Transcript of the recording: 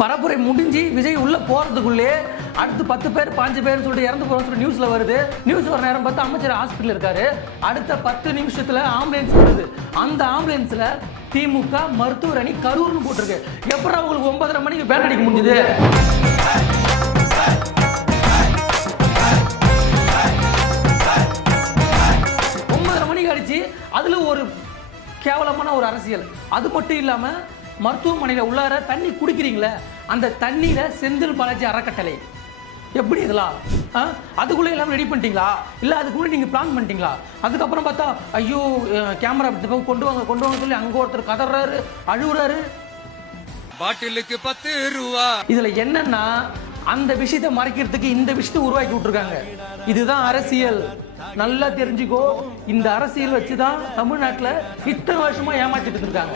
பரப்புரை முடிஞ்சு விஜய் உள்ள போறதுக்குள்ளே அடுத்து 10 பேர் 5 பேர் சொல்லிட்டு இறந்து போறோம்னு சொல்லி நியூஸ்ல வருது. நியூஸ் வர நேரம் பார்த்து அமைச்சர் ஹாஸ்பிட்டல் இருக்காரு. அடுத்த 10 நிமிஷத்துல ஆம்புலன்ஸ் வருது. அந்த ஆம்புலன்ஸ்ல திமுக மருத்துவர் அணி கரூர்னு போட்டிருக்கு. எப்படி அவங்களுக்கு 9:30 மணிக்கு பேண்ட் அடிக்க முடிஞ்சது? 9:30 மணிக்கு அடிச்சு அதுல ஒரு கேவலமான ஒரு அரசியல். அது மட்டும் இல்லாம மருத்துவமனையில் உள்ளார தண்ணி குடிக்கிறீங்களே, அந்த தண்ணீரை செந்தில் பாலாஜி அறக்கட்டளை எப்படி இதெல்லாம் அதுக்குள்ளே எல்லாம் ரெடி பண்ணிட்டீங்களா? இல்லை அதுக்குள்ளே நீங்கள் பிளான் பண்ணிட்டீங்களா? அதுக்கப்புறம் பார்த்தா ஐயோ கேமரா கொண்டு வாங்க சொல்லி அங்கே ஒருத்தர் கதறாரு, அழுகுறாரு. பாட்டிலுக்கு 10 ரூபா. இதுல என்னன்னா அந்த விஷயத்தை மறைக்கிறதுக்கு இந்த விஷயத்தை உருவாக்கி விட்டுருக்காங்க. இதுதான் அரசியல். நல்லா தெரிஞ்சுக்கோ. இந்த அரசியல் வச்சுதான் தமிழ்நாட்டில் இத்தனை வருஷமா ஏமாத்திட்டு இருக்காங்க.